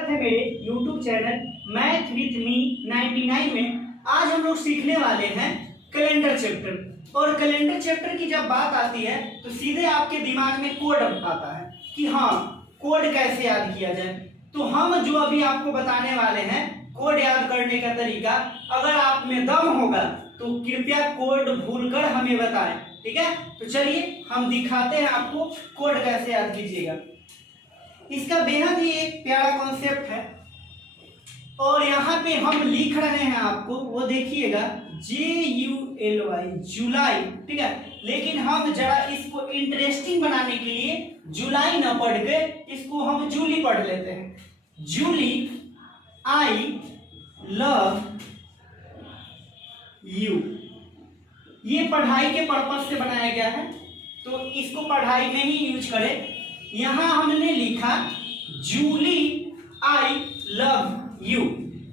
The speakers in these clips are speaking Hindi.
है मेरे YouTube channel math with me 99 में। आज हम लोग सीखने वाले हैं कैलेंडर चैप्टर। और कैलेंडर चैप्टर की जब बात आती है तो सीधे आपके दिमाग में कोड आता है कि हाँ, कोड कैसे याद किया जाए। तो हम जो अभी आपको बताने वाले हैं कोड याद करने का तरीका, अगर आप में दम होगा तो कृपया कोड भूलकर हमें बताएं, ठीक है। तो चलिए हम दिखाते हैं आपको कोड कैसे याद कीजिएगा। इसका बेहद ही एक प्यारा कॉन्सेप्ट है और यहाँ पे हम लिख रहे हैं आपको, वो देखिएगा JULY, जुलाई, ठीक है। लेकिन हम जरा इसको इंटरेस्टिंग बनाने के लिए जुलाई न पढ़ के इसको हम जूली पढ़ लेते हैं। Julie, I love you. ये पढ़ाई के पर्पज से बनाया गया है तो इसको पढ़ाई में ही यूज करें। यहां हमने लिखा जूली आई लव यू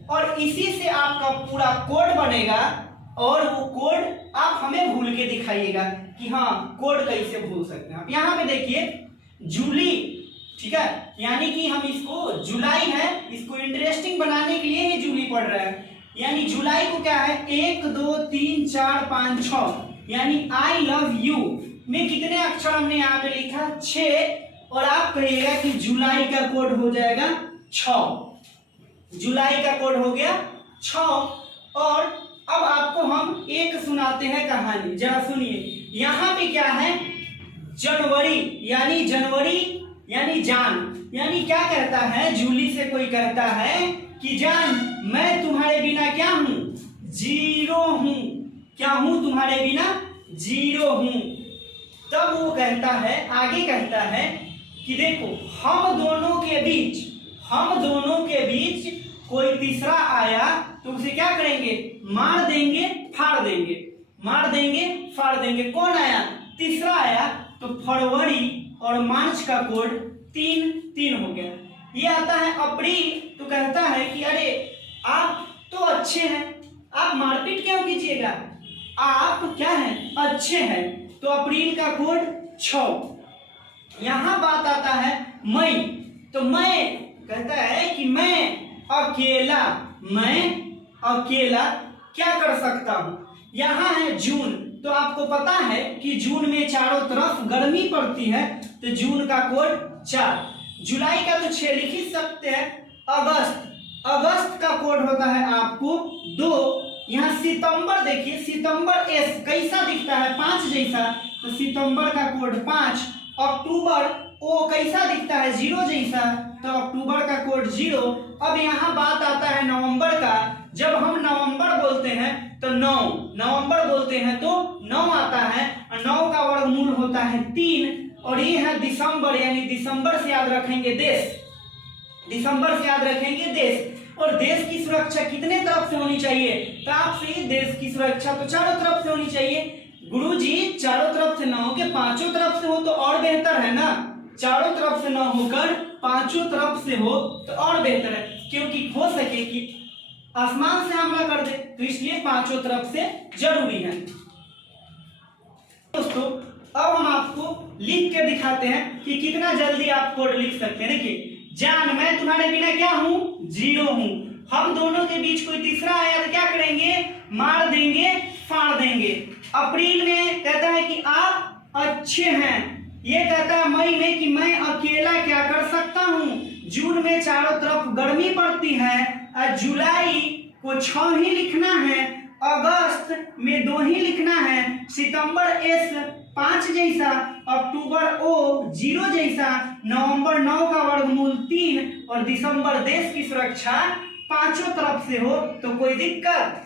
और इसी से आपका पूरा कोड बनेगा और वो कोड आप हमें भूल के दिखाइएगा कि हाँ, कोड कैसे भूल सकते हैं आप। यहाँ पे देखिए जूली, ठीक है, यानी कि हम इसको जुलाई है, इसको इंटरेस्टिंग बनाने के लिए ही जूली पढ़ रहे हैं। यानी जुलाई को क्या है, 1 2 3 4 5 6, यानी आई लव यू में कितने अक्षर हमने यहाँ पे लिखा, 6। और आप कहिएगा कि जुलाई का कोड हो जाएगा 6। जुलाई का कोड हो गया 6। और अब आपको हम एक सुनाते हैं कहानी, जरा सुनिए। यहाँ पे क्या है, जनवरी, यानी जनवरी यानी जान, यानी क्या कहता है, जूली से कोई कहता है कि जान मैं तुम्हारे बिना क्या हूं, जीरो हूं। क्या हूं तुम्हारे बिना, जीरो हूं। तब वो कहता है, आगे कहता है कि देखो हम दोनों के बीच कोई तीसरा आया तो उसे क्या करेंगे, मार देंगे फाड़ देंगे, मार देंगे फाड़ देंगे। कौन आया, तीसरा आया। तो फरवरी और मार्च का कोड 3 हो गया। ये आता है अप्रैल, तो कहता है कि अरे आप तो अच्छे हैं, आप मारपीट क्यों कीजिएगा, आप क्या हैं, अच्छे हैं। तो अप्रैल का कोड 6। यहां बात आता है मई, तो मैं कहता है कि मैं अकेला क्या कर सकता हूं। यहां है जून, तो आपको पता है कि जून में चारों तरफ गर्मी पड़ती है, तो जून का कोड 4। जुलाई का तो 6 लिख ही सकते हैं। अगस्त का कोड होता है आपको 2। यहाँ सितंबर देखिए, सितंबर एस कैसा दिखता है, 5 जैसा, तो सितंबर का कोड 5। अक्टूबर ओ कैसा दिखता है, 0 जैसा, तो अक्टूबर का कोड 0। अब यहाँ बात आता है नवंबर का। जब हम नवंबर बोलते हैं तो 9, नवंबर बोलते हैं तो 9 आता है, और 9 का वर्गमूल होता है 3। और ये है दिसंबर, यानी दिसंबर से याद रखेंगे देश, दिसंबर से याद रखेंगे देश। और देश की सुरक्षा कितने तरफ से होनी चाहिए, तो आपसे देश की सुरक्षा तो चारों तरफ से होनी चाहिए। गुरुजी चारों तरफ से ना हो के पांचों तरफ से हो तो और बेहतर है ना, चारों तरफ से ना होकर पांचों तरफ से हो तो और बेहतर है, क्योंकि हो सके कि आसमान से हमला कर दे, तो इसलिए पांचों तरफ से जरूरी है। दोस्तों अब हम आपको लिख के दिखाते हैं कि कितना जल्दी आप कोड लिख सकते हैं। देखिए, जान मैं तुम्हारे बिना क्या हूं, 0 हूं। हम दोनों के बीच कोई तीसरा आया तो क्या करेंगे, मार देंगे फाड़ देंगे। अप्रैल में कहता है कि आप अच्छे हैं। ये कहता है मई में कि मैं अकेला क्या कर सकता हूं। जून में चारों तरफ गर्मी पड़ती है। जुलाई को 6 ही लिखना है। अगस्त में 2 ही लिखना है। सितंबर एस 5 जैसा, अक्टूबर ओ 0 जैसा, नवंबर 9 का वर्गमूल 3 और दिसंबर देश की सुरक्षा पांचों तरफ से हो तो कोई दिक्कत।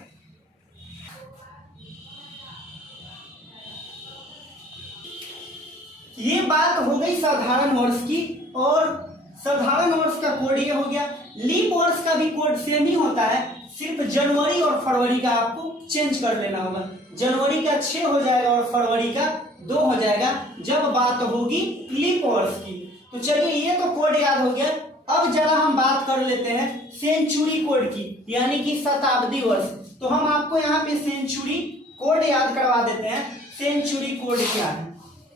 ये बात हो गई साधारण वर्ष की, और साधारण वर्ष का कोड ये हो गया। लीप वर्ष का भी कोड सेम ही होता है, सिर्फ जनवरी और फरवरी का आपको चेंज कर लेना होगा। जनवरी का 6 हो जाएगा और फरवरी का 2 हो जाएगा जब बात होगी लीप वर्ष की। तो चलिए ये तो कोड याद हो गया। अब जरा हम बात कर लेते हैं सेंचुरी कोड की, यानी कि शताब्दी वर्ष। तो हम आपको यहाँ पे सेंचुरी कोड याद करवा देते हैं। सेंचुरी कोड क्या है,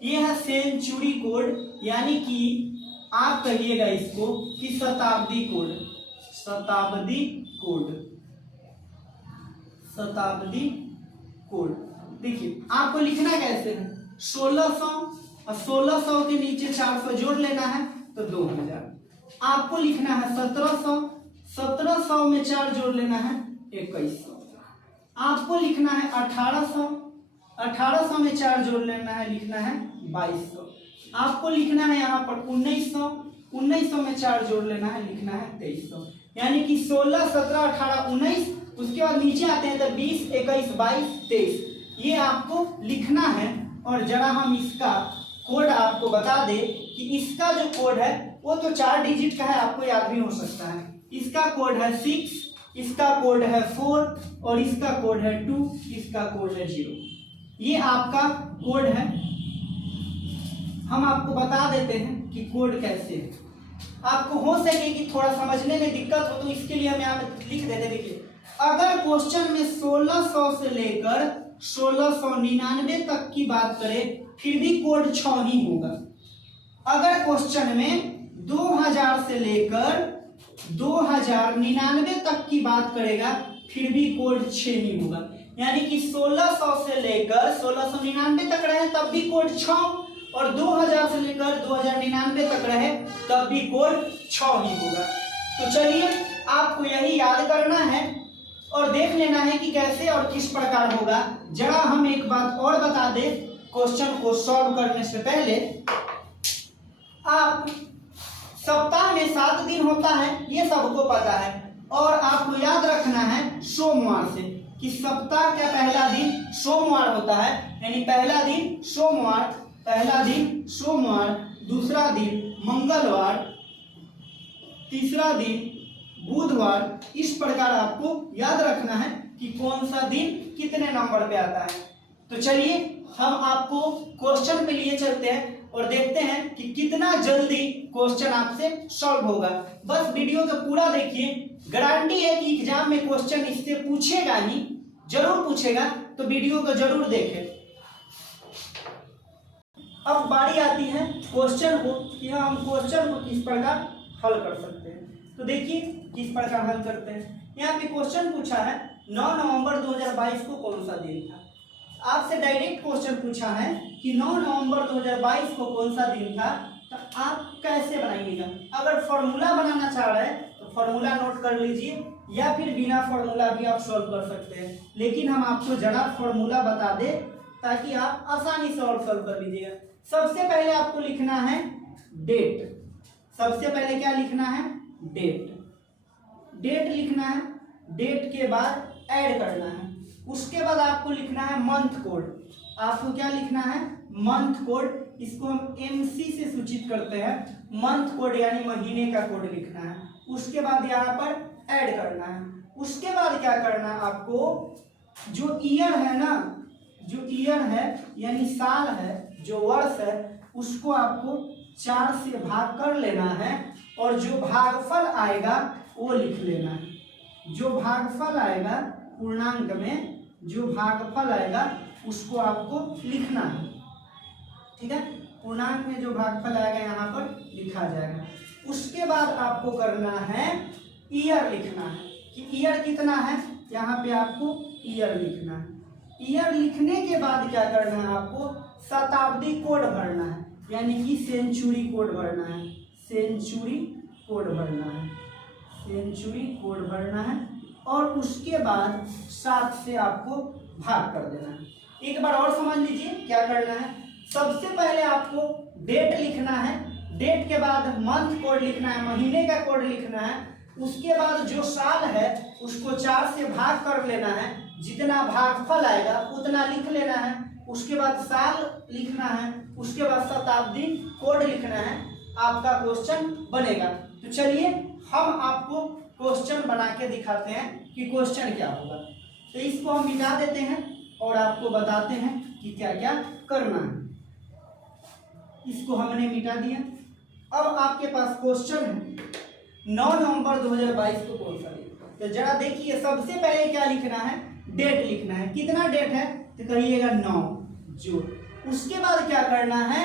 ये है सेंचुरी कोड, यानी कि आप कहिएगा इसको कि शताब्दी कोड, शताब्दी कोड, शताब्दी कोड। देखिए आपको लिखना कैसे है, 1600 और 1600 के नीचे 400 जोड़ लेना है तो 2000। आपको लिखना है 1700, 1700 में 4 जोड़ लेना है 2100। आपको लिखना है 1800, 1800 में 4 जोड़ लेना है, लिखना है 2200। आपको लिखना है यहाँ पर 1900, 1900 में 4 जोड़ लेना है, लिखना है 2300। यानी कि 16, 17, 18, 19, उसके बाद नीचे आते हैं तो 20, 21, 22, 23, ये आपको लिखना है। और जरा हम इसका कोड आपको बता दें कि इसका जो कोड है वो तो 4 डिजिट का है, आपको याद भी हो सकता है। इसका कोड है 6, इसका कोड है 4 और इसका कोड है 2, इसका कोड है 0। ये आपका कोड है। हम आपको बता देते हैं कि कोड कैसे है। आपको हो सके कि थोड़ा समझने में दिक्कत हो तो इसके लिए हम यहाँ पे लिख देते। देखिए अगर क्वेश्चन में 1600 से लेकर 1699 तक की बात करें फिर भी कोड 6 ही होगा। अगर क्वेश्चन में 2000 से लेकर 2099 तक की बात करेगा फिर भी कोड 6 ही होगा। यानी कि 1600 से लेकर 1699 तक रहे तब भी कोड 6 और 2000 से लेकर 2099 तक रहे तब भी कोड 6 ही होगा। तो चलिए आपको यही याद करना है और देख लेना है कि कैसे और किस प्रकार होगा। जरा हम एक बात और बता दें, क्वेश्चन को सॉल्व करने से पहले आप सप्ताह में 7 दिन होता है ये सबको पता है और आपको याद रखना है सोमवार से कि सप्ताह का पहला दिन सोमवार होता है। यानी पहला दिन सोमवार, पहला दिन सोमवार, दूसरा दिन मंगलवार, तीसरा दिन बुधवार। इस प्रकार आपको याद रखना है कि कौन सा दिन कितने नंबर पे आता है। तो चलिए हम आपको क्वेश्चन पे लिए चलते हैं और देखते हैं कि कितना जल्दी क्वेश्चन आपसे सॉल्व होगा। बस वीडियो को पूरा देखिए, गारंटी है कि एग्जाम में क्वेश्चन इससे पूछेगा ही, जरूर पूछेगा, तो वीडियो को जरूर देखें। अब बारी आती है क्वेश्चन को कि हम क्वेश्चन को किस प्रकार हल कर सकते हैं। तो देखिए किस प्रकार हल करते हैं। यहाँ पे क्वेश्चन पूछा है 9 नवंबर 2022 को कौन सा दिन था। आपसे डायरेक्ट क्वेश्चन पूछा है कि 9 नवंबर 2022 को कौन सा दिन था, तो आप कैसे बनाइएगा। अगर फॉर्मूला बनाना चाह रहे हैं तो फॉर्मूला नोट कर लीजिए या फिर बिना फॉर्मूला भी आप सॉल्व कर सकते हैं, लेकिन हम आपको जरा फॉर्मूला बता दें ताकि आप आसानी से और सॉल्व कर लीजिएगा। सबसे पहले आपको लिखना है डेट। सबसे पहले क्या लिखना है, डेट। डेट लिखना है, डेट के बाद ऐड करना है। उसके बाद आपको लिखना है मंथ कोड। आपको क्या लिखना है, मंथ कोड। इसको हम MC से सूचित करते हैं। मंथ कोड यानी महीने का कोड लिखना है। उसके बाद यहाँ पर ऐड करना है। उसके बाद क्या करना है, आपको जो ईयर है ना, जो ईयर है यानी साल है, जो वर्ष है, उसको आपको 4 से भाग कर लेना है और जो भागफल आएगा वो लिख लेना है। जो भागफल आएगा पूर्णांक में, जो भागफल आएगा उसको आपको लिखना है। ठीक है, पूर्णांक में जो भागफल आएगा यहाँ पर लिखा जाएगा। उसके बाद आपको करना है ईयर लिखना है कि ईयर कितना है, यहाँ पे आपको ईयर लिखना है। ईयर लिखने के बाद क्या करना है, आपको शताब्दी कोड भरना है, यानी कि सेंचुरी कोड भरना है। सेंचुरी कोड भरना है, सेंचुरी कोड भरना है और उसके बाद 7 से आपको भाग कर देना है। एक बार और समझ लीजिए क्या करना है। सबसे पहले आपको डेट लिखना है, डेट के बाद मंथ कोड लिखना है, महीने का कोड लिखना है। उसके बाद जो साल है उसको 4 से भाग कर लेना है, जितना भागफल आएगा उतना लिख लेना है। उसके बाद साल लिखना है, उसके बाद शताब्दी कोड लिखना है। आपका क्वेश्चन बनेगा। तो चलिए हम आपको क्वेश्चन बना के दिखाते हैं कि क्वेश्चन क्या होगा। तो इसको हम मिटा देते हैं और आपको बताते हैं कि क्या क्या करना है। इसको हमने मिटा दिया। अब आपके पास क्वेश्चन है 9 नवंबर 2022 को कौन सा दिन। तो जरा देखिए, सबसे पहले क्या लिखना है, डेट लिखना है। कितना डेट है तो कहिएगा 9 जो। उसके बाद क्या करना है,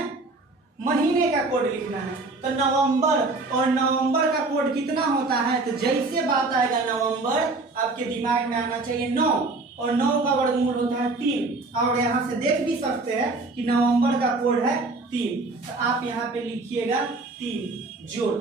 महीने का कोड लिखना है। तो नवंबर, और नवंबर का कोड कितना होता है, तो जैसे बात आएगा नवंबर आपके दिमाग में आना चाहिए 9, और 9 का वर्गमूल होता है 3, और यहाँ से देख भी सकते हैं कि नवंबर का कोड है 3, तो आप यहाँ पे लिखिएगा 3 जोड़।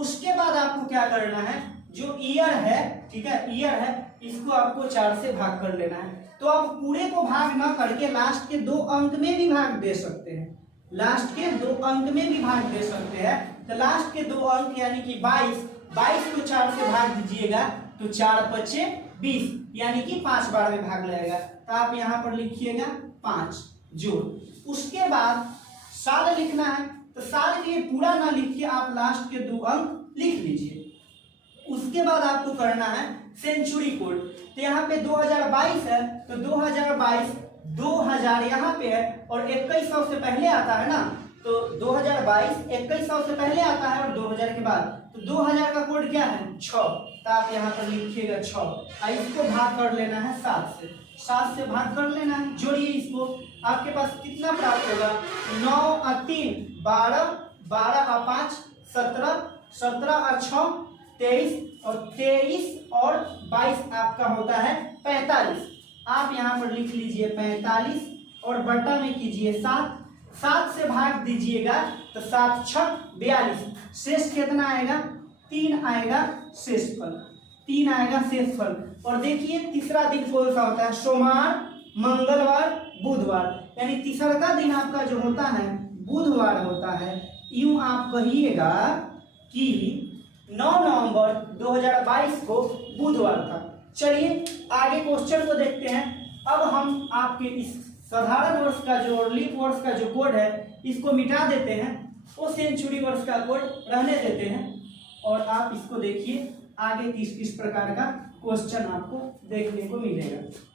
उसके बाद आपको क्या करना है, जो ईयर है, ठीक है, ईयर है, इसको आपको 4 से भाग कर लेना है। तो आप पूरे को भाग ना करके लास्ट के 2 अंक में भी भाग दे सकते हैं, लास्ट के 2 अंक में भी भाग दे सकते हैं। तो लास्ट के 2 अंक यानी कि 22 को 4 से भाग दीजिएगा तो 4 बचे 20, यानी कि 5 बार में भाग लगेगा। तो आप यहाँ पर लिखिएगा 5 जोड़। उसके बाद साल लिखना है, तो साल के लिए पूरा ना लिख के आप लास्ट के 2 अंक लिख लीजिए। उसके बाद आपको करना है सेंचुरी कोड। तो यहाँ पे 2022 है, तो 2000 यहाँ पे है, और 2100 से पहले आता है ना, तो 2022 2100 से पहले आता है और 2000 के बाद, तो 2000 का कोड क्या है 6, तो आप यहाँ पर लिखिएगा 6। इसको भाग कर लेना है 7 से भाग कर लेना है, जोड़िए इसको, आपके पास कितना प्राप्त होगा, 9 और 3 12, 12 और 5 17, 17 और 6 23, और 23 और 22 आपका होता है 45। आप यहाँ पर लिख लीजिए 45 और बटा में कीजिए 7 से भाग दीजिएगा तो 7 छक 42, शेष कितना आएगा 3 आएगा शेष फल, 3 आएगा शेष फल। और देखिए तीसरा दिन कौन सा होता है, सोमवार, मंगलवार, बुधवार, यानी तीसरा दिन आपका जो होता है बुधवार होता है। यूं आप कहिएगा कि 9 नवंबर 2022 को बुधवार था। चलिए आगे क्वेश्चन को देखते हैं। अब हम आपके इस साधारण वर्ष का जो और लीप वर्ष का जो कोड है इसको मिटा देते हैं, वो सेंचुरी वर्ष का कोड रहने देते हैं, और आप इसको देखिए आगे किस प्रकार का क्वेश्चन आपको देखने को मिलेगा।